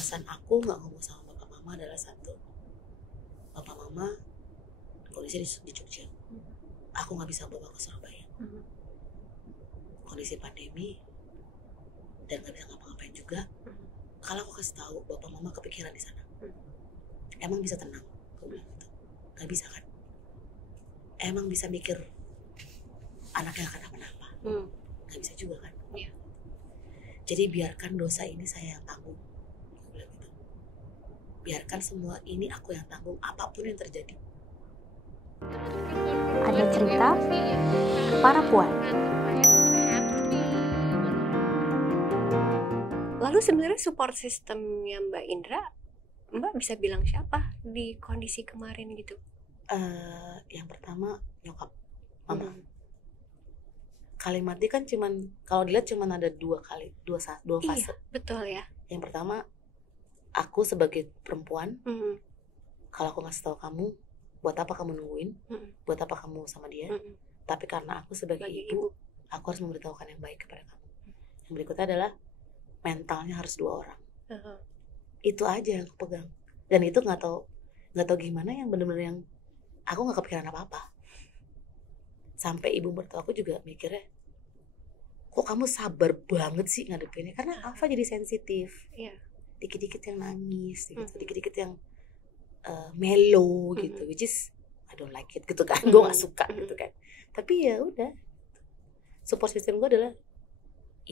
alasan aku nggak ngomong sama bapak mama adalah satu, bapak mama kondisi di Jogja, aku nggak bisa bawa ke Surabaya, kondisi pandemi dan nggak bisa ngapa-ngapain juga. Kalau aku kasih tahu bapak mama kepikiran di sana, emang bisa tenang? Aku bilang gitu, nggak bisa kan? Emang bisa mikir anaknya akan kenapa-napa? Nggak bisa juga kan? Iya. Jadi biarkan dosa ini saya yang tanggung, aku bilang gitu. Biarkan semua ini aku yang tanggung, apapun yang terjadi. Ada cerita para puan. Lalu sebenarnya support systemnya Mbak Indra, Mbak bisa bilang siapa di kondisi kemarin gitu? Yang pertama nyokap, mama. Kalimatnya kan cuman, kalau dilihat cuman ada dua fase. Iya, betul ya. Yang pertama, aku sebagai perempuan, kalau aku ngasih tahu kamu, buat apa kamu nungguin? Buat apa kamu sama dia? Tapi karena aku sebagai ibu, aku harus memberitahukan yang baik kepada kamu. Yang berikutnya adalah mentalnya harus 2 orang. Itu aja yang aku pegang. Dan itu nggak tahu gimana yang benar-benar yang aku nggak kepikiran apa-apa. Sampai ibu mertua aku juga mikirnya, kok kamu sabar banget sih ngadepinnya? Karena Alfa jadi sensitif. Iya. Dikit-dikit yang nangis, gitu. Dikit-dikit yang mellow gitu, which is I don't like it gitu kan, gue nggak suka gitu kan. Tapi ya udah, support system gue adalah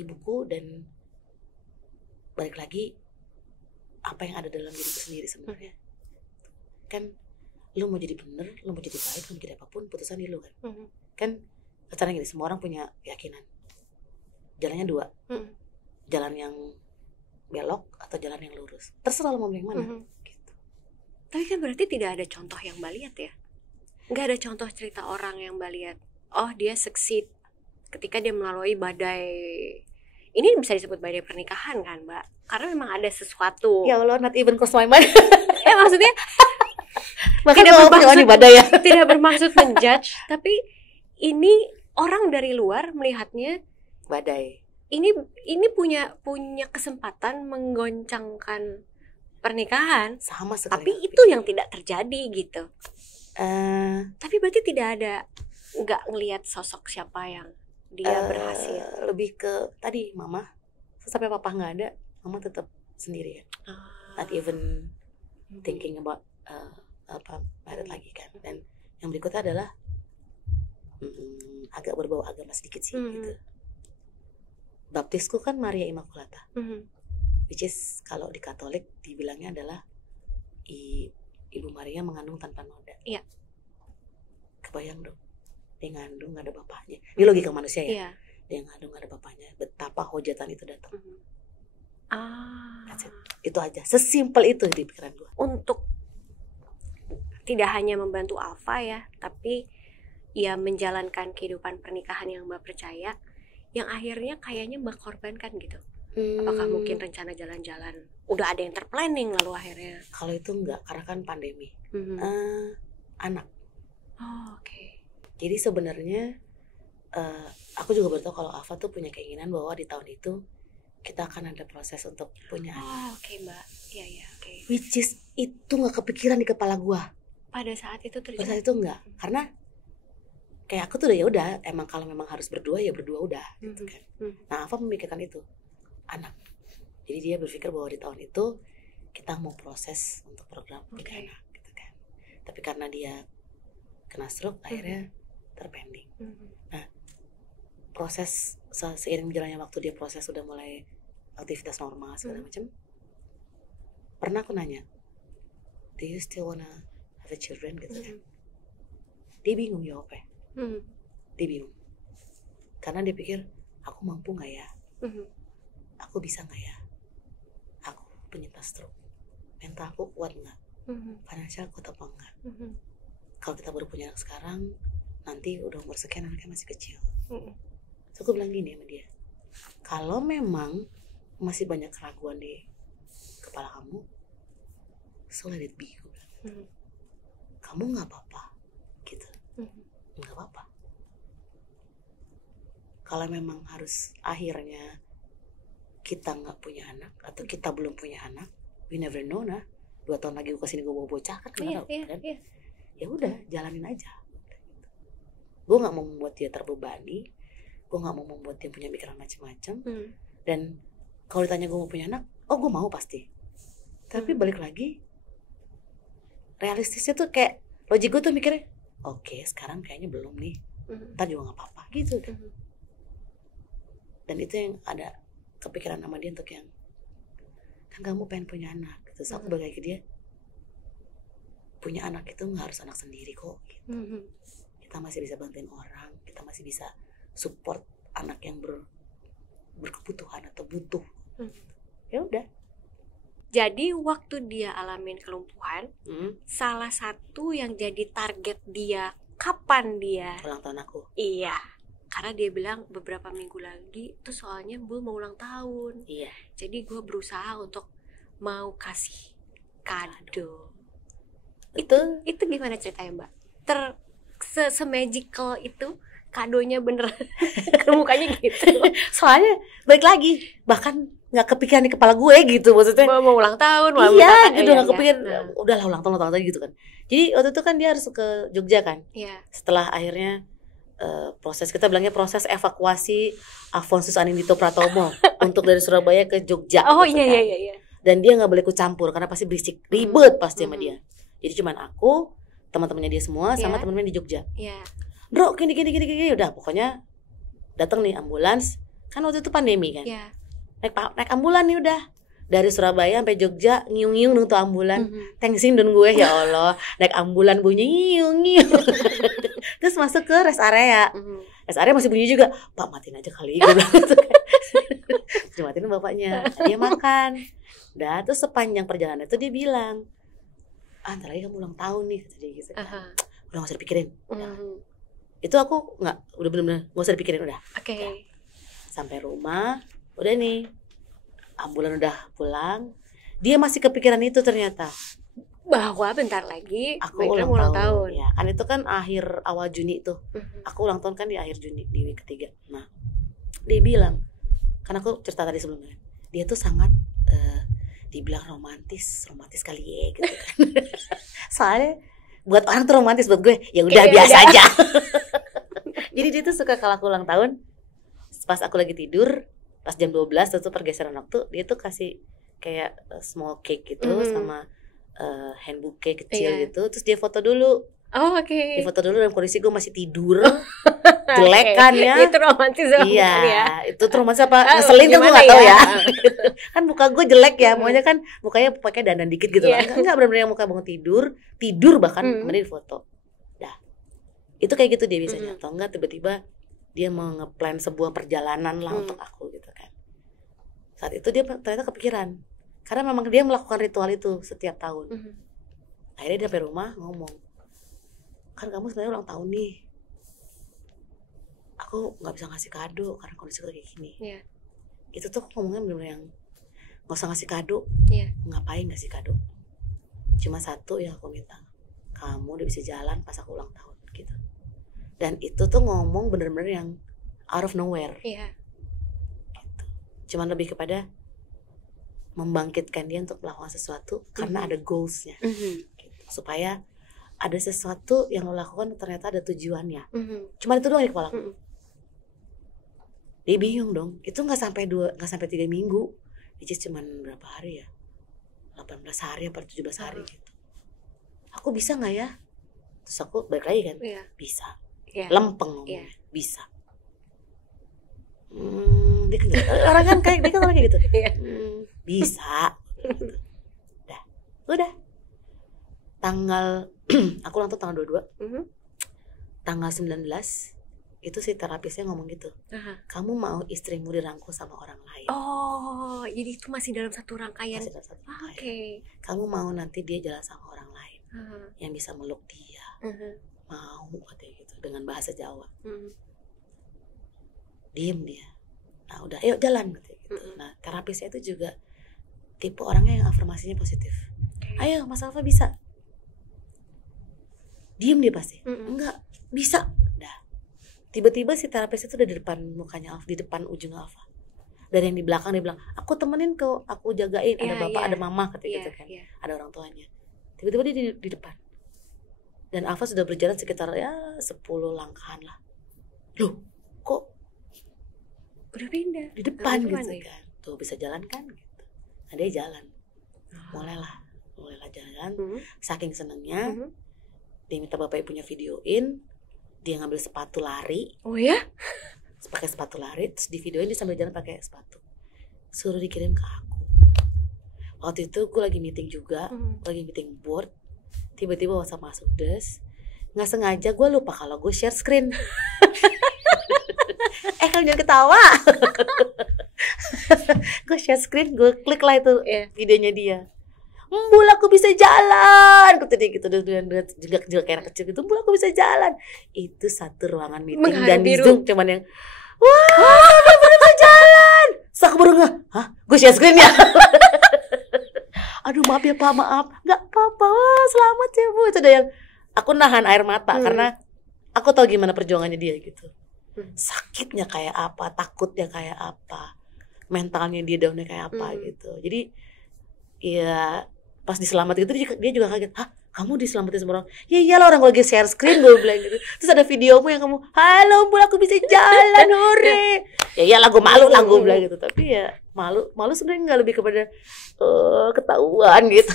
ibuku, dan balik lagi apa yang ada dalam diriku sendiri sebenarnya. Kan lu mau jadi bener, lu mau jadi baik, lu mau jadi apapun, putusan di lu kan. Kan caranya gini, semua orang punya keyakinan. Jalannya 2, jalan yang belok atau jalan yang lurus. Terserah lu mau yang mana. Gitu. Tapi kan berarti tidak ada contoh yang Mbak lihat ya? Nggak ada contoh cerita orang yang Mbak lihat, oh dia succeed ketika dia melalui badai. Ini bisa disebut badai pernikahan kan Mbak? Karena memang ada sesuatu. Ya Allah, not even close my mind. Maksudnya tidak bermaksud menjudge, tapi ini orang dari luar melihatnya badai. Ini punya kesempatan menggoncangkan pernikahan, sama sekali. Tapi itu yang tidak terjadi gitu. Tapi berarti nggak ngelihat sosok siapa yang dia berhasil. Lebih ke tadi mama, sampai papa nggak ada, mama tetap sendiri kan. Not even thinking about married lagi kan. Dan yang berikutnya adalah agak berbau agama sedikit sih gitu. Baptisku kan Maria Immaculata, which is kalau di Katolik dibilangnya adalah Ibu Maria mengandung tanpa noda. Iya. Kebayang dong, dia ngandung nggak ada bapaknya. Ini logika manusia ya. Iya. Dia ngandung nggak ada bapaknya. Betapa hujatan itu datang. That's it. Itu aja, sesimpel itu di pikiran gue. Untuk tidak hanya membantu Alfa ya, tapi ya menjalankan kehidupan pernikahan yang Mbak percaya, yang akhirnya kayaknya Mbak korbankan gitu. Apakah mungkin rencana jalan-jalan udah ada yang terplanning lalu akhirnya? Kalau itu enggak, karena kan pandemi. Anak. Oke. Jadi sebenarnya aku juga baru tahu kalau Alfa tuh punya keinginan bahwa di tahun itu kita akan ada proses untuk punya anak. Oke, Mbak. Iya, oke. Which is itu nggak kepikiran di kepala gua. Pada saat itu terjadi. Pada saat itu enggak, karena kayak aku tuh ya udah, emang kalau memang harus berdua ya berdua udah gitu kan. Nah, Alfa memikirkan itu, anak. Jadi dia berpikir bahwa di tahun itu kita mau proses untuk program punya anak gitu kan. Tapi karena dia kena stroke akhirnya terpending. Nah, proses seiring berjalannya waktu dia proses sudah mulai aktivitas normal segala macam. Pernah aku nanya, do you still wanna have a children gitu kan. Dia bingung jawabnya. Dia bingung karena dia pikir, aku mampu gak ya, aku bisa gak ya, aku penyintas stroke, mental aku kuat gak, financial kuat apa enggak. Kalau kita baru punya anak sekarang, nanti udah umur sekian anaknya masih kecil. So aku bilang gini sama dia, kalau memang masih banyak keraguan di kepala kamu, so let it be. Kamu gak apa-apa gitu. Gak apa-apa. Kalau memang harus akhirnya kita gak punya anak atau kita belum punya anak, we never know nah. 2 tahun lagi gue kesini gue bawa bocah kan Iya, kan? iya. Ya udah jalanin aja. Gue nggak mau membuat dia terbebani, gue nggak mau membuat dia punya pikiran macam-macam. Dan kalau ditanya gue mau punya anak, oh gue mau pasti. Tapi balik lagi, realistisnya tuh kayak logik gue tuh mikirnya, oke, sekarang kayaknya belum nih, ntar juga nggak apa-apa gitu. Dan itu yang ada kepikiran sama dia untuk yang kan kamu pengen punya anak. Terus aku balik lagi ke dia, punya anak itu nggak harus anak sendiri kok. Gitu. Kita masih bisa bantuin orang, kita masih bisa support anak yang berkebutuhan atau butuh. Ya udah. Jadi waktu dia alamin kelumpuhan, salah satu yang jadi target dia kapan dia ulang tahun aku. Iya, karena dia bilang beberapa minggu lagi tuh soalnya gue mau ulang tahun. Iya. Jadi gue berusaha untuk mau kasih kado. Itu gimana ceritanya Mbak? Se-magical itu kadonya bener ke mukanya gitu. Soalnya balik lagi, bahkan nggak kepikiran di kepala gue gitu maksudnya. Mau ulang tahun, iya gitu nggak kepikiran. Udahlah ulang tahun aja gitu kan. Jadi waktu itu kan dia harus ke Jogja kan. Iya. Setelah akhirnya proses kita bilangnya proses evakuasi Afonsus Anindito Pratomo untuk dari Surabaya ke Jogja. Oh gitu kan. iya. Dan dia nggak boleh ikut campur karena pasti berisik, ribet pasti sama dia. Jadi cuman aku, teman-temannya dia semua sama teman-teman di Jogja. Iya. Bro, gini udah pokoknya datang nih ambulans. Kan waktu itu pandemi kan. Iya. Naik ambulan nih udah. Dari Surabaya sampai Jogja ngiung-ngiung nunggu ambulan. Thanksin don gue ya Allah. Naik ambulan bunyi ngiung-ngiung. Terus masuk ke rest area. Rest area masih bunyi juga. Pak matiin aja kali gue bilang gitu kan. Matiin bapaknya. Dia makan. Udah terus sepanjang perjalanan itu dia bilang, ntar lagi kamu ulang tahun nih kata dia gitu. Udah gak usah dipikirin. Itu aku udah bener-bener gak usah dipikirin udah. Oke. Sampai rumah, udah nih ambulan udah pulang, dia masih kepikiran itu ternyata bahwa bentar lagi aku ulang tahun. Ya kan itu kan awal Juni tuh. Aku ulang tahun kan di akhir Juni di week ketiga. Nah dia bilang, karena aku cerita tadi sebelumnya, dia tuh sangat dibilang romantis kali ya gitu kan. Soalnya buat orang tuh romantis, buat gue ya udah biasa aja. Jadi dia tuh suka kalau aku ulang tahun, pas aku lagi tidur, pas jam 12 itu pergeseran waktu, dia tuh kasih kayak small cake gitu sama hand bouquet kecil gitu, terus dia foto dulu. Oh oke. Dia foto dulu dalam kondisi gue masih tidur, jelek kan ya. Itu romantis banget ya. Itu tuh romantis apa? Ngeselin kan gue nggak tahu ya. Kan muka gue jelek ya, maunya kan mukanya pakai dandan dikit gitu lah. Enggak benar-benar yang muka bangun tidur bahkan kemudian foto. Dah. Itu kayak gitu dia biasanya. Atau enggak tiba-tiba dia mau ngeplan sebuah perjalanan lah untuk aku gitu kan. Saat itu dia ternyata kepikiran. Karena memang dia melakukan ritual itu setiap tahun. Akhirnya dia sampai rumah ngomong, kan kamu sebenarnya ulang tahun nih, aku nggak bisa ngasih kado karena kondisi kayak gini. Itu tuh ngomongnya bener-bener yang nggak usah ngasih kado. Ngapain ngasih kado? Cuma satu yang aku minta, kamu udah bisa jalan pas aku ulang tahun gitu. Dan itu tuh ngomong bener-bener yang out of nowhere. Gitu. Cuman lebih kepada membangkitkan dia untuk melakukan sesuatu karena ada goalsnya, gitu. Supaya ada sesuatu yang lo lakukan ternyata ada tujuannya. Cuman itu doang di kepala aku. Dia bingung dong. Itu nggak sampai 3 minggu. Which is cuman berapa hari ya? 18 hari atau 17 hari gitu. Aku bisa nggak ya? Terus aku balik lagi kan. Bisa. Lempeng ngomongnya. Bisa. Dia kan orang kan kayak dia kan orang kayak gitu. Bisa. Udah. Tanggal aku ulang tahun tanggal 22. Tanggal 19 itu si terapisnya ngomong gitu. Kamu mau istrimu dirangkul sama orang lain. Oh, jadi itu masih dalam satu rangkaian. Oke. Kamu mau nanti dia jalan sama orang lain yang bisa meluk dia. Mau katanya gitu dengan bahasa Jawa. Diem dia. Nah udah, ayo jalan katanya gitu. Nah terapisnya itu juga tipe orangnya yang afirmasinya positif. Ayo Mas Alfa bisa. Diem dia pasti. Enggak, bisa. Dah. Tiba-tiba si terapis itu udah di depan mukanya Alfa, di depan ujung Alfa. Dan yang di belakang dia bilang, aku temenin kok, aku jagain, ada bapak, ada mama, kata gitu kan, ada orang tuanya. Tiba-tiba dia di depan. Dan Alfa sudah berjalan sekitar 10 langkahan lah. Loh, kok udah pindah di depan gitu kan? Tuh bisa jalan kan? Gitu. Nah dia jalan, mulailah jalan. Saking senengnya, dia minta bapak ibunya videoin, dia ngambil sepatu lari. Oh ya? Pakai sepatu lari, terus di videoin dia sambil jalan pakai sepatu. Suruh dikirim ke aku. Waktu itu gue lagi meeting juga, lagi meeting board. Tiba-tiba WhatsApp masuk des. Nggak sengaja gue lupa kalau gue share screen. Kalian jangan ketawa. Gue share screen, gue klik lah itu videonya dia. Mbul aku bisa jalan, kata dia gitu dengan juga kayak anak kecil gitu. Mbul aku bisa jalan. Itu satu ruangan meeting dan di Zoom cuman yang wah, dia bisa jalan. Sak baru nggak, hah? Gue share screen ya. Aduh maaf ya Pak, maaf. Nggak apa-apa, wah selamat ya Bu. Itu udah yang aku nahan air mata karena aku tahu gimana perjuangannya dia gitu. Sakitnya kayak apa, takutnya kayak apa, mentalnya dia downnya kayak apa gitu. Jadi ya pas diselamatin itu dia juga kaget, hah kamu diselamatin sama orang? Ya iyalah orang lagi share screen, gue bilang gitu. Terus ada videomu yang kamu, halo Bu aku bisa jalan, hore. Ya iyalah gue malu lah gue bilang gitu. Tapi ya malu sebenarnya nggak, lebih kepada ketahuan gitu.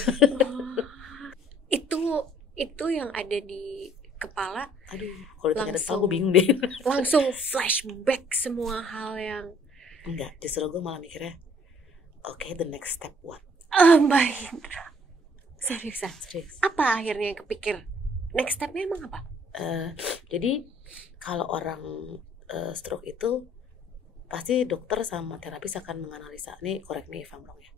Itu yang ada di kepala. Aduh, kalau ditanya detail gue bingung deh. Langsung flashback semua hal yang enggak, justru gue malah mikirnya, okay, the next step what? Mbak Indra, serius. Apa akhirnya yang kepikir? Next stepnya emang apa? Jadi kalau orang stroke itu pasti dokter sama terapis akan menganalisa. Nih correct me if I'm wrong ya.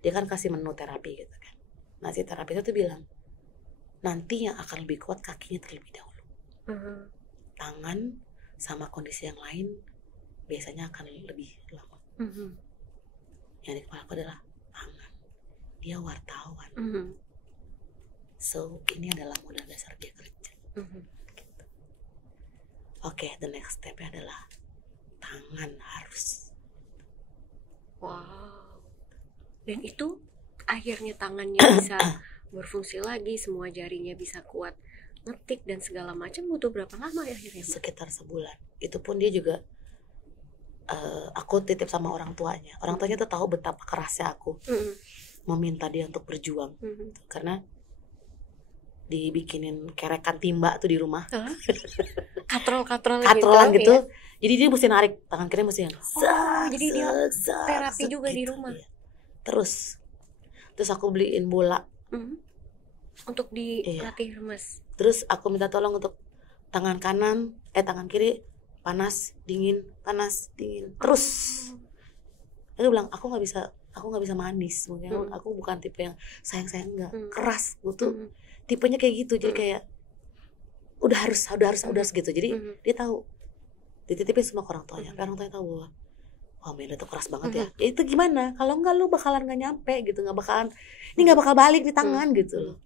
Dia kan kasih menu terapi gitu kan. Nah si terapisnya tuh bilang, nanti yang akan lebih kuat kakinya terlebih dahulu. Tangan sama kondisi yang lain biasanya akan lebih lama. Yang di kepala aku adalah tangan. Dia wartawan. So ini adalah modal dasar dia kerja. Gitu. Oke, the next stepnya adalah tangan harus. Wow. Dan itu akhirnya tangannya bisa berfungsi lagi, semua jarinya bisa kuat ngetik dan segala macam. Butuh berapa lama ya akhirnya? Sekitar sebulan. Itu pun dia juga aku titip sama orang tuanya. Orang tuanya tuh tahu betapa kerasnya aku meminta dia untuk berjuang. Karena dibikinin kerekan timba tuh di rumah. Katrol gitu. Ya? Jadi dia mesti narik, tangan kiri mesti yang jadi dia terapi juga gitu, di rumah. Ya. Terus aku beliin bola untuk dilatih remes. Terus aku minta tolong untuk tangan kiri panas dingin. Terus aku bilang aku nggak bisa manis, mungkin aku bukan tipe yang sayang enggak, keras. Gue tuh tipenya kayak gitu, jadi kayak udah harus gitu. Jadi dia tahu, dititipin semua ke orang tuanya. Orang tuanya tahu bahwa wah Menda tuh keras banget ya. Ya itu gimana? Kalau enggak lu bakalan nggak nyampe gitu, nggak bakal balik di tangan gitu loh.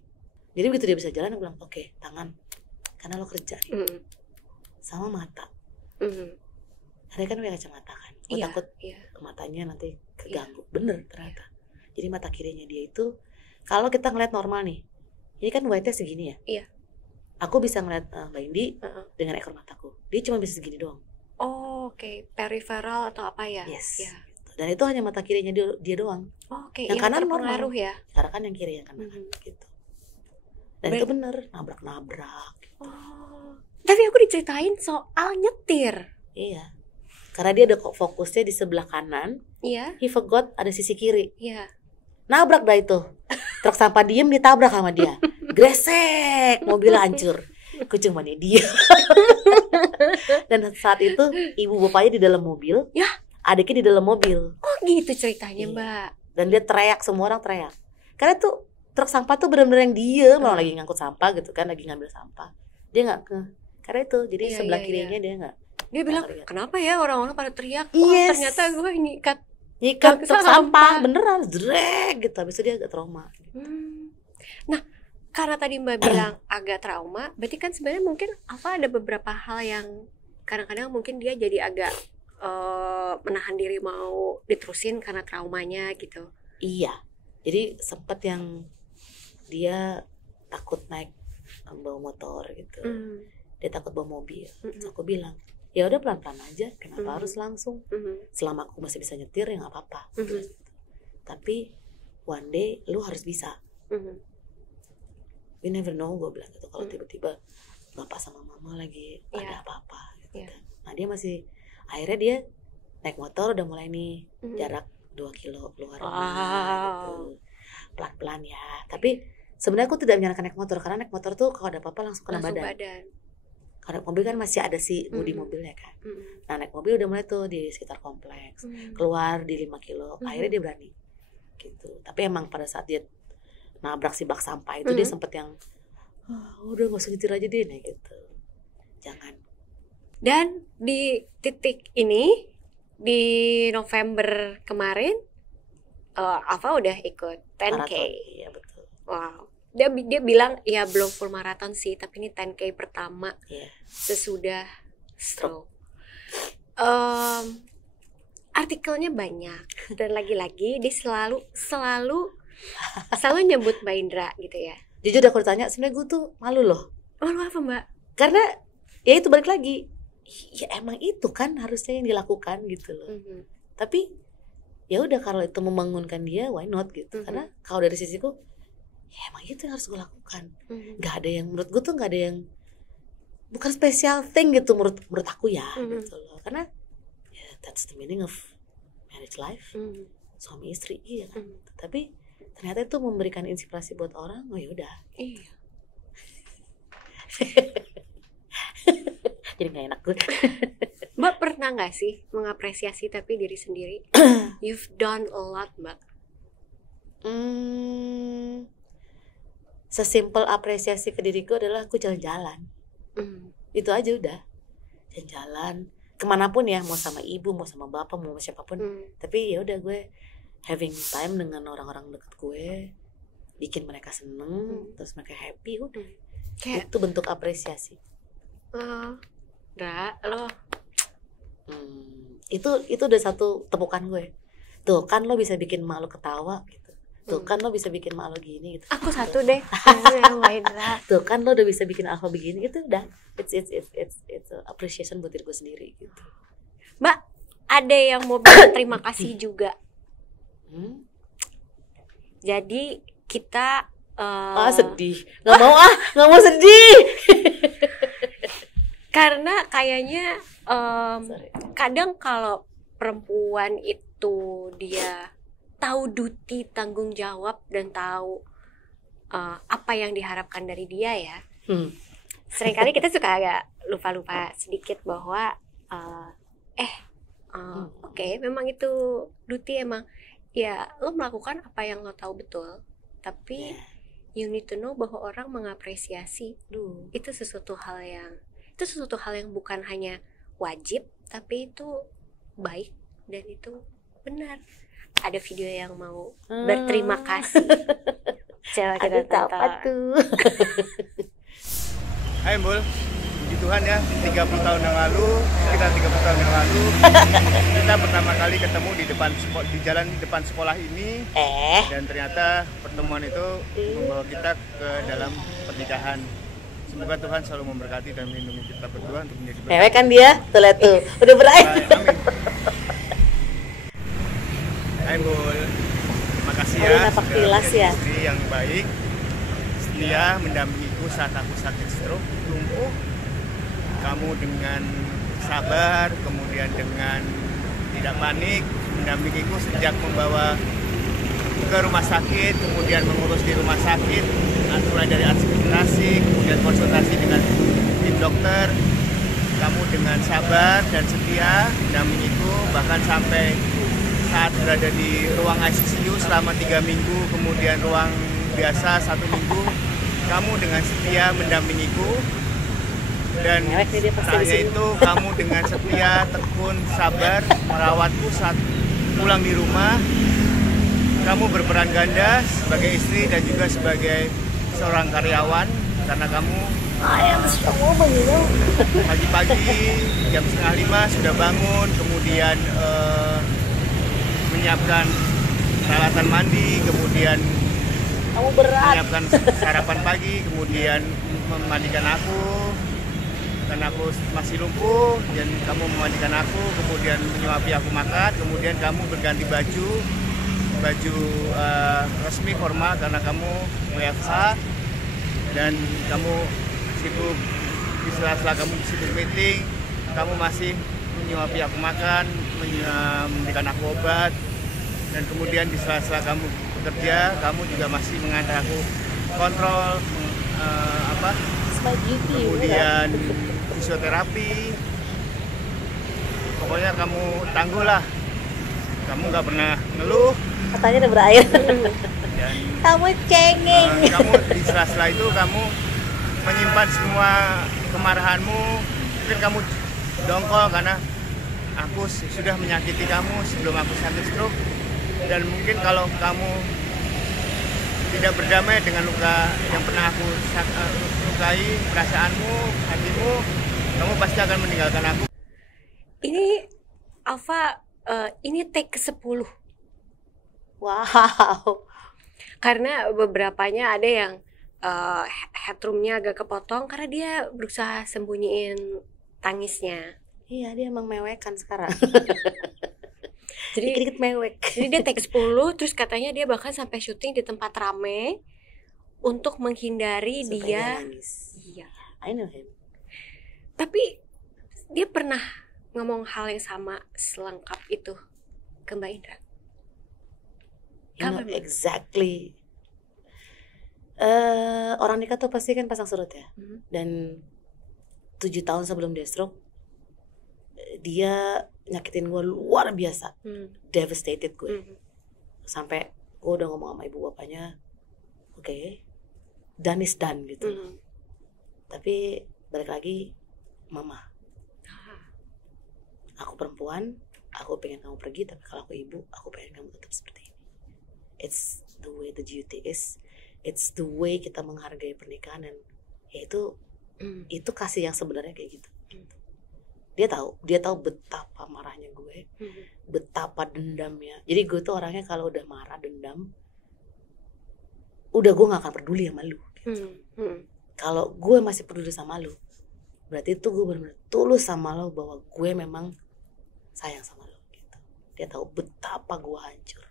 Jadi begitu dia bisa jalan, aku bilang oke, tangan, karena lo kerja nih. Sama mata. Ada kan pakai kacamata kan. Gue takut matanya nanti keganggu. Bener ternyata. Jadi mata kirinya dia itu, kalau kita ngeliat normal nih, ini kan white-nya segini ya. Iya. Aku bisa ngeliat Mbak Indi dengan ekor mataku. Dia cuma bisa segini doang. Oh, oke. Peripheral atau apa ya? Yes. Ya. Dan itu hanya mata kirinya dia doang. Oh, oke. Yang kanan terpengaruh ya. Karena kan yang kiri yang kanan gitu. Dan itu bener nabrak. Gitu. Oh. Tapi aku diceritain soal nyetir. Iya. Karena dia ada fokusnya di sebelah kanan. Iya. He forgot ada sisi kiri. Iya. Nabrak dah itu. Truk sampah diem ditabrak sama dia. Gresek, mobil hancur. Aku cuma dia. Dan saat itu ibu bapaknya di dalam mobil. Ya. Adiknya di dalam mobil. Oh gitu ceritanya Mbak. Dan dia teriak, semua orang teriak. Karena tuh truk sampah tuh benar-benar yang diem, lagi ngangkut sampah gitu kan, lagi ngambil sampah. Dia nggak karena itu, jadi sebelah kirinya dia nggak. Dia bilang kenapa ya orang-orang pada teriak? Yes. Ternyata gue nyikat truk sampah beneran, drag gitu. Habis itu dia agak trauma. Nah, karena tadi Mbak bilang agak trauma, berarti kan sebenarnya mungkin ada beberapa hal yang kadang-kadang mungkin dia jadi agak menahan diri mau diterusin karena traumanya gitu. Iya, jadi sempat yang dia takut naik bawa motor gitu, dia takut bawa mobil. Terus aku bilang, ya udah pelan-pelan aja, kenapa harus langsung? Selama aku masih bisa nyetir ya nggak apa-apa. Tapi one day lu harus bisa. We never know, gue bilang gitu. Kalau tiba-tiba bapak sama mama lagi ada apa-apa gitu kan. Nah dia masih, akhirnya dia naik motor udah mulai nih jarak 2 kilo keluar gitu. Pelan-pelan ya. Tapi sebenarnya aku tidak menyarankan naik motor, karena naik motor tuh kalau ada apa-apa langsung kena badan. Karena mobil kan masih ada si bodi mobilnya kan. Nah naik mobil udah mulai tuh di sekitar kompleks, keluar di 5 kilo, akhirnya dia berani gitu. Tapi emang pada saat dia nabrak si bak sampah itu dia sempet yang udah gak usah nyetir aja deh nih gitu. Jangan. Dan di titik ini di November kemarin Alfa udah ikut 10K. Maraton, iya betul. Wow. Dia bilang ya belum full maraton sih, tapi ini 10K pertama sesudah stroke. Artikelnya banyak dan lagi-lagi dia selalu nyebut Mbak Indra gitu ya. Jujur aku ditanya, sebenarnya gue tuh malu loh. Malu apa Mbak? Karena ya itu balik lagi, ya emang itu kan harusnya yang dilakukan gitu loh. Tapi ya udah kalau itu membangunkan dia, why not gitu. Karena kalau dari sisiku, ya emang itu yang harus gue lakukan. Gak ada yang, menurut gue tuh gak ada yang, bukan special thing gitu menurut aku ya gitu loh. Karena ya that's the meaning of marriage life, suami istri iya kan. Tapi ternyata itu memberikan inspirasi buat orang. Oh yaudah. Iya. Jadi gak enak gue. Mbak pernah gak sih mengapresiasi tapi diri sendiri? You've done a lot Mbak. Sesimpel apresiasi ke diriku adalah aku jalan-jalan. Itu aja udah. Jalan-jalan kemanapun ya, mau sama ibu, mau sama bapak, mau sama siapapun. Tapi ya udah gue having time dengan orang-orang dekat gue, bikin mereka seneng, terus mereka happy, udah. Kayak itu bentuk apresiasi. Lo itu udah satu tepukan gue. Tuh kan lo bisa bikin malu ketawa gitu. Tuh kan lo bisa bikin malu gini gitu. Aku satu deh. Tuh kan lo udah bisa bikin Alfa begini, itu udah. It's appreciation buat diri gue sendiri gitu. Mbak, ada yang mau bilang terima kasih juga. Jadi kita sedih. Nggak mau sedih. Karena kayaknya kadang kalau perempuan itu dia tahu duty, tanggung jawab dan tahu apa yang diharapkan dari dia ya. Seringkali kita suka agak lupa sedikit bahwa oke, memang itu duty, emang ya lo melakukan apa yang lo tahu betul, tapi you need to know bahwa orang mengapresiasi itu sesuatu hal yang bukan hanya wajib, tapi itu baik dan itu benar. Ada video yang mau berterima kasih. Coba kita tonton. Hai Mbul, puji Tuhan ya, 30 tahun yang lalu, sekitar 30 tahun yang lalu kita pertama kali ketemu di jalan di depan sekolah ini. Dan ternyata pertemuan itu membawa kita ke dalam pernikahan. Semoga Tuhan selalu memberkati dan melindungi kita berdua untuk menjadi berkat. Mewek kan dia? Tuh lihat tuh, udah berakhir. Amin. Hai Mbul, terima kasih ya napak tilas ya. Istri yang baik, setia mendampingiku saat aku sakit stroke, lumpuh. Kamu dengan sabar, kemudian dengan tidak panik mendampingiku sejak membawa ke rumah sakit, kemudian mengurus di rumah sakit, mulai dari administrasi, kemudian konsultasi dengan tim dokter. Kamu dengan sabar dan setia mendampingiku, bahkan sampai saat berada di ruang ICU selama 3 minggu, kemudian ruang biasa 1 minggu. Kamu dengan setia mendampingiku, dan setelahnya itu kamu dengan setia, tekun, sabar merawatku saat pulang di rumah. Kamu berperan ganda sebagai istri dan juga sebagai seorang karyawan, karena kamu I am a strong woman, you know. Pagi-pagi jam 4:30 sudah bangun, kemudian menyiapkan peralatan mandi, kemudian Kamu berat. menyiapkan sarapan pagi, kemudian memandikan aku karena aku masih lumpuh, dan kamu memandikan aku, kemudian menyuapi aku makan, kemudian kamu berganti baju resmi formal karena kamu WFH, dan kamu sibuk di sela-sela kamu sibuk meeting, kamu masih menyuapi aku makan, memberikan aku obat, dan kemudian di sela-sela kamu bekerja, kamu juga masih mengantar aku kontrol It's my duty. kemudian fisioterapi. Pokoknya kamu tangguh lah, kamu nggak pernah ngeluh, Katanya udah berair. dan Kamu cengeng. kamu di sela-sela itu kamu menyimpan semua kemarahanmu. Mungkin kamu dongkol karena aku sudah menyakiti kamu sebelum aku sakit stroke, dan mungkin kalau kamu tidak berdamai dengan luka yang pernah aku lukai, perasaanmu, hatimu, kamu pasti akan meninggalkan aku. Ini Alfa, ini take ke-10. Wow. Karena beberapanya ada yang headroomnya agak kepotong karena dia berusaha sembunyiin tangisnya. Iya, dia emang mewekan sekarang. Jadi Dikit-dikit mewek. Jadi dia take 10, terus katanya dia bahkan sampai syuting di tempat rame untuk menghindari Supaya dia. nangis. Iya. I know him. Tapi dia pernah ngomong hal yang sama selengkap itu ke Mbak Indra. You know Kapan? exactly. Orang nikah tuh pasti kan pasang surut ya. Dan 7 tahun sebelum dia stroke, dia nyakitin gue luar biasa. Devastated gue. Sampai gue udah ngomong sama ibu bapaknya, oke, done is done gitu. Tapi balik lagi, mama, aku perempuan, aku pengen kamu pergi, tapi kalau aku ibu, aku pengen kamu tetap seperti ini. It's the way the duty is. It's the way kita menghargai pernikahan, dan ya itu kasih yang sebenarnya kayak gitu. Dia tahu betapa marahnya gue, betapa dendamnya. Jadi gue tuh orangnya kalau udah marah, dendam, udah gue nggak akan peduli sama lu. Gitu. Kalau gue masih peduli sama lu, berarti itu gue benar-benar tulus sama lo, bahwa gue memang sayang sama lo. Gitu. Dia tahu betapa gue hancur.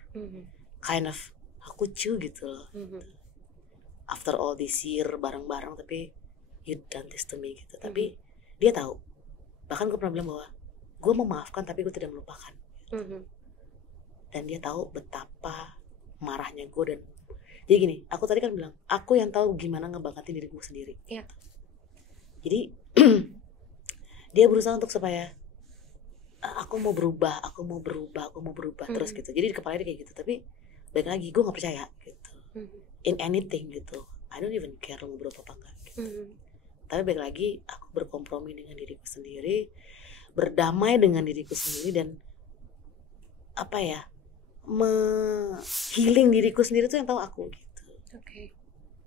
Kind of aku cuy gitu loh. After all this year bareng-bareng, tapi you done this to me gitu. Tapi dia tahu. Bahkan gue pernah bilang bahwa gue memaafkan tapi gue tidak melupakan. Dan dia tahu betapa marahnya gue. Dan jadi gini, aku tadi kan bilang, aku yang tahu gimana ngebangkatin diri gue sendiri. Yeah. Jadi dia berusaha untuk supaya aku mau berubah terus gitu. Jadi di kepala dia kayak gitu. Tapi balik lagi gue nggak percaya gitu. In anything gitu. I don't even care lo mau berubah apa enggak gitu. Tapi balik lagi aku berkompromi dengan diriku sendiri, berdamai dengan diriku sendiri, dan apa ya, healing diriku sendiri tuh yang tahu aku gitu.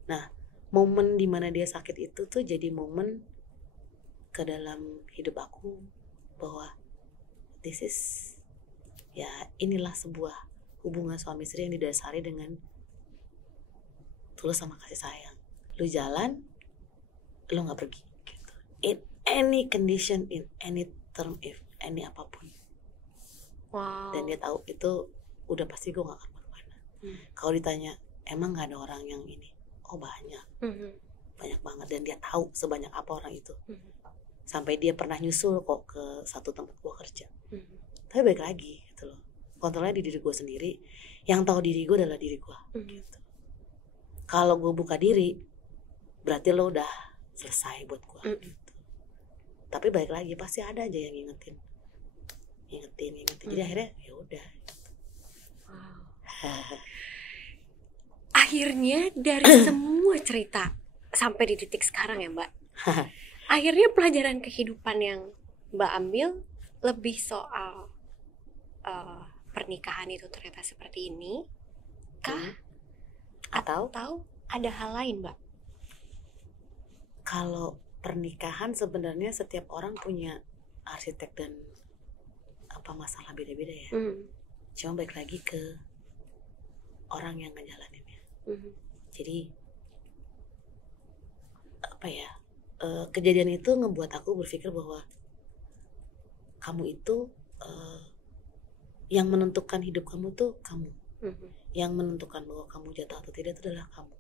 Nah, momen dimana dia sakit itu tuh jadi momen ke dalam hidup aku bahwa this is, ya inilah sebuah hubungan suami istri yang didasari dengan tulus sama kasih sayang. Lu jalan, lu nggak pergi gitu. In any condition, in any term, if any apapun. Wow. Dan dia tahu itu udah pasti gue nggak akan kemana-mana. Kalau ditanya emang nggak ada orang yang ini, oh banyak, banyak banget. Dan dia tahu sebanyak apa orang itu. Sampai dia pernah nyusul kok ke satu tempat gue kerja. Tapi balik lagi gitu loh, kontrolnya di diri gue sendiri. Yang tahu diri gue adalah diri gue gitu. Kalau gue buka diri, berarti lo udah selesai buat gue gitu. Tapi balik lagi pasti ada aja yang ngingetin. Jadi akhirnya ya udah gitu. Akhirnya dari semua cerita sampai di titik sekarang ya Mbak, akhirnya pelajaran kehidupan yang Mbak ambil lebih soal pernikahan itu ternyata seperti ini kah? Atau ada hal lain Mbak? kalau pernikahan sebenarnya setiap orang punya arsitek dan masalah beda-beda ya. Cuma balik lagi ke orang yang ngejalaninnya. Jadi kejadian itu ngebuat aku berpikir bahwa kamu itu yang menentukan hidup kamu tuh kamu. Yang menentukan bahwa kamu jatuh atau tidak itu adalah kamu,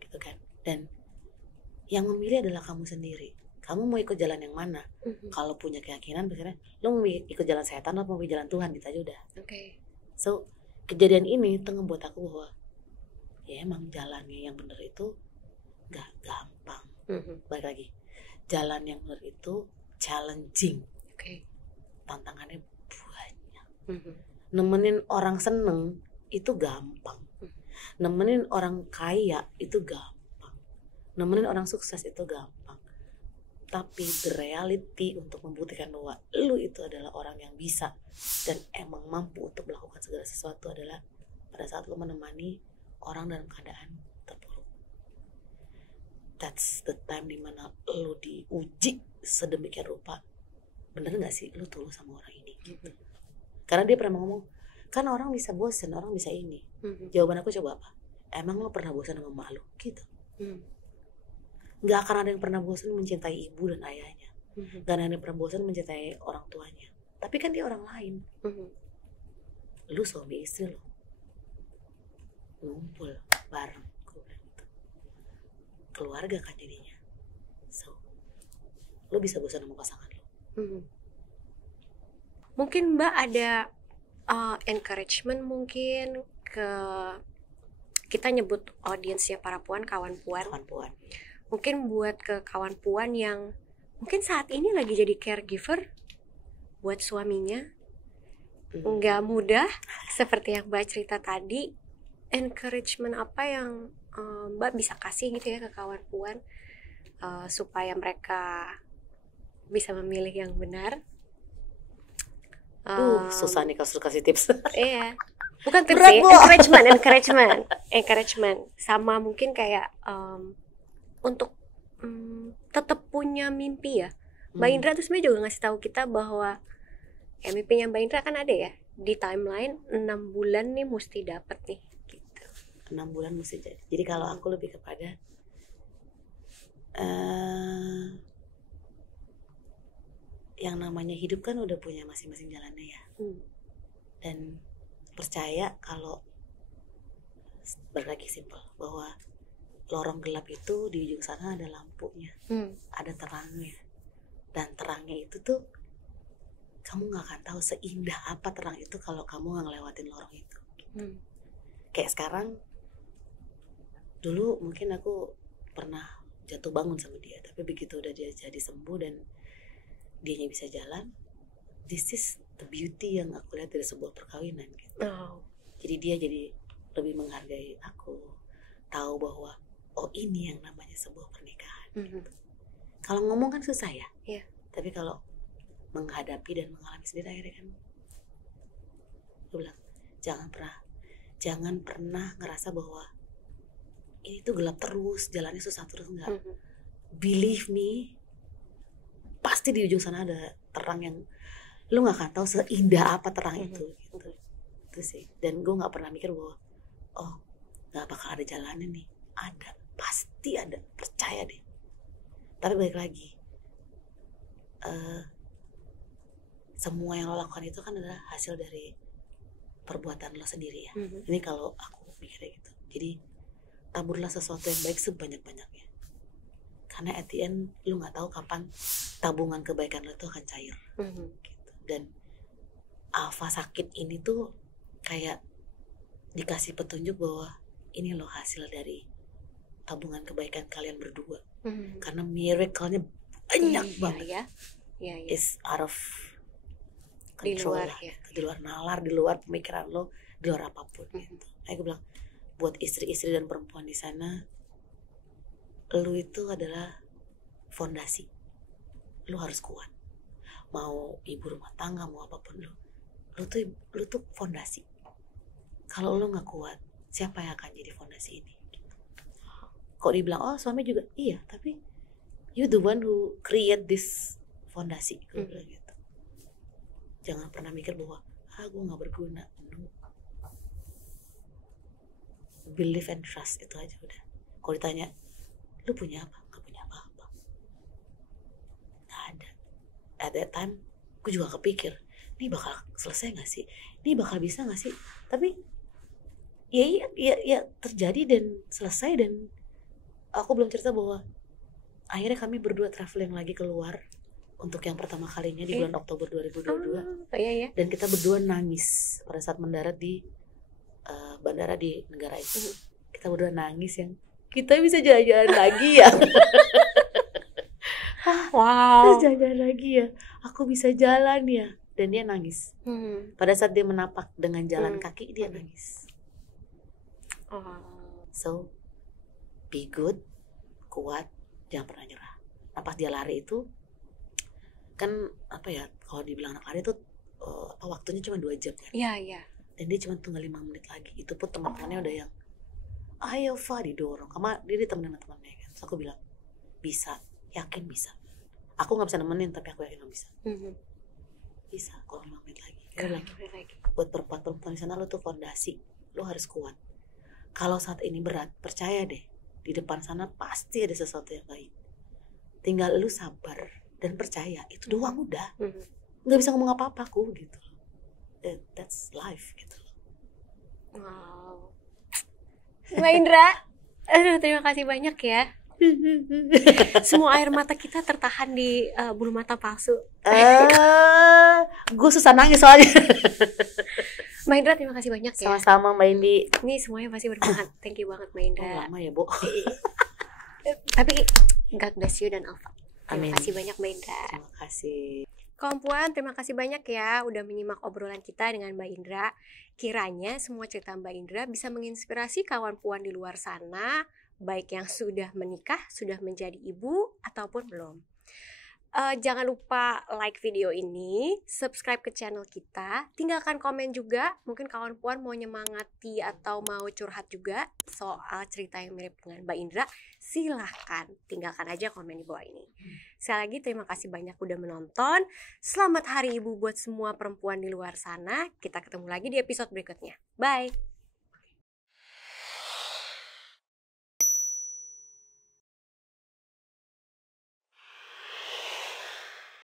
gitu kan. Dan yang memilih adalah kamu sendiri. Kamu mau ikut jalan yang mana? Kalau punya keyakinan, misalnya lo mau ikut jalan setan atau mau jalan Tuhan, gitu aja udah. So kejadian ini tuh ngebuat aku bahwa ya emang jalannya yang benar itu gak gampang. Balik lagi, jalan yang benar itu challenging. Tantangannya banyak. Nemenin orang seneng itu gampang. Nemenin orang kaya itu gampang. Nemenin orang sukses itu gampang. Tapi the reality untuk membuktikan bahwa lu itu adalah orang yang bisa dan emang mampu untuk melakukan segala sesuatu adalah pada saat lu menemani orang dalam keadaan terpuruk. That's the time dimana lu diuji sedemikian rupa. Bener gak sih lu tulus sama orang ini gitu. Karena dia pernah ngomong, kan orang bisa bosan, orang bisa ini. Jawaban aku coba apa? Emang lu pernah bosan sama emak lu? Gitu. Gak akan ada yang pernah bosan mencintai ibu dan ayahnya. Gak ada yang pernah bosan mencintai orang tuanya. Tapi kan dia orang lain. Lu suami istri lo ngumpul bareng, keluarga kan jadinya. So lu bisa bosan sama pasangan lo. Mungkin Mbak ada encouragement mungkin ke kita nyebut audiensnya para puan, kawan puan. Mungkin buat ke kawan puan yang mungkin saat ini lagi jadi caregiver buat suaminya, nggak mudah seperti yang Mbak cerita tadi. Encouragement apa yang Mbak bisa kasih gitu ya ke kawan puan supaya mereka bisa memilih yang benar? Susah nih kalau kasih tips. Iya, bukan tips sih, encouragement. Sama mungkin kayak untuk tetap punya mimpi ya. Mbak Indra tuh sebenarnya juga ngasih tahu kita bahwa ya mimpinya Mbak Indra kan ada ya di timeline 6 bulan nih mesti dapet nih gitu. 6 bulan mesti jadi. Jadi kalau aku lebih kepada yang namanya hidup kan udah punya masing-masing jalannya ya. Dan percaya kalau lagi simpel bahwa lorong gelap itu di ujung sana ada lampunya, ada terangnya, dan terangnya itu tuh kamu nggak akan tahu seindah apa terang itu kalau kamu nggak ngelewatin lorong itu. Kayak sekarang, dulu mungkin aku pernah jatuh bangun sama dia, tapi begitu udah dia jadi sembuh dan dianya bisa jalan, this is the beauty yang aku lihat dari sebuah perkawinan gitu. Jadi dia jadi lebih menghargai aku, tahu bahwa oh ini yang namanya sebuah pernikahan gitu. Kalau ngomong kan susah ya, tapi kalau menghadapi dan mengalami sendiri akhirnya kan aku bilang jangan pernah ngerasa bahwa ini tuh gelap terus, jalannya susah terus, enggak. Believe me, pasti di ujung sana ada terang yang lu nggak akan tahu seindah apa terang itu gitu. Itu sih. Dan gue nggak pernah mikir bahwa oh nggak bakal ada jalannya nih. Ada, pasti ada, percaya deh. Tapi balik lagi, semua yang lo lakukan itu kan adalah hasil dari perbuatan lo sendiri ya. Ini kalau aku mikirnya gitu. Jadi taburlah sesuatu yang baik sebanyak-banyaknya. Karena at the end lu nggak tahu kapan tabungan kebaikan lo itu akan cair. Gitu. Dan alfa sakit ini tuh kayak dikasih petunjuk bahwa ini loh hasil dari tabungan kebaikan kalian berdua. Karena miracle-nya banyak banget ya. It's out of control di luar nalar, di luar pemikiran lo, di luar apapun gitu. Aku bilang buat istri-istri dan perempuan di sana, lu itu adalah fondasi. Lu harus kuat. Mau ibu rumah tangga, mau apapun lu tuh fondasi. Kalau lu nggak kuat, siapa yang akan jadi fondasi ini? Kok dibilang oh suami juga iya, tapi You the one who create this fondasi, gue bilang gitu. Jangan pernah mikir bahwa gue nggak berguna. No. Believe and trust, itu aja udah. Kalau ditanya, lu punya apa? Gak punya apa-apa. Gak ada. At that time, gue juga kepikir, ini bakal selesai gak sih? Ini bakal bisa gak sih? Tapi ya terjadi dan selesai. Dan aku belum cerita bahwa akhirnya kami berdua traveling lagi keluar untuk yang pertama kalinya di bulan Oktober 2022. Dan kita berdua nangis pada saat mendarat di bandara di negara itu. Kita berdua nangis yang kita bisa jalan-jalan lagi ya. Wow. Terus jalan lagi ya. Aku bisa jalan ya. Dan dia nangis. Pada saat dia menapak dengan jalan kaki, dia nangis. So, be good, kuat, jangan pernah nyerah. Nah, pas dia lari itu, kan apa ya? Kalau dibilang anak lari itu waktunya cuma 2 jam kan? Iya. Dan dia cuma tinggal 5 menit lagi. Itu pun teman-temannya udah yang, ayo Fa, didorong. Karena dia ditemenin sama temannya kan. So, aku bilang, bisa, yakin bisa. Aku gak bisa nemenin, tapi aku yakin bisa. Bisa, kalau 5 menit lagi. Buat perempuan-perempuan di sana, lo tuh fondasi. Lo harus kuat. Kalau saat ini berat, percaya deh. Di depan sana pasti ada sesuatu yang baik. Tinggal lo sabar dan percaya. Itu doang udah. Gak bisa ngomong apa-apa aku gitu. That's life gitu. Wow. Mbak Indra, aduh terima kasih banyak ya. Semua air mata kita tertahan di bulu mata palsu. Gue susah nangis soalnya. Mbak Indra terima kasih banyak ya. Sama-sama Mbak Indi. Ini semuanya pasti bermanfaat. Thank you banget Mbak Indra. Lama ya Bu. Tapi God bless you dan Alfa. Terima kasih banyak Mbak Indra. Terima kasih. Kawan Puan, terima kasih banyak ya udah menyimak obrolan kita dengan Mbak Indra. Kiranya semua cerita Mbak Indra bisa menginspirasi kawan Puan di luar sana, baik yang sudah menikah, sudah menjadi ibu, ataupun belum. Jangan lupa like video ini, subscribe ke channel kita, tinggalkan komen juga. Mungkin kawan Puan mau nyemangati atau mau curhat juga soal cerita yang mirip dengan Mbak Indra, silahkan tinggalkan aja komen di bawah ini. Sekali lagi terima kasih banyak udah menonton. Selamat Hari Ibu buat semua perempuan di luar sana. Kita ketemu lagi di episode berikutnya. Bye.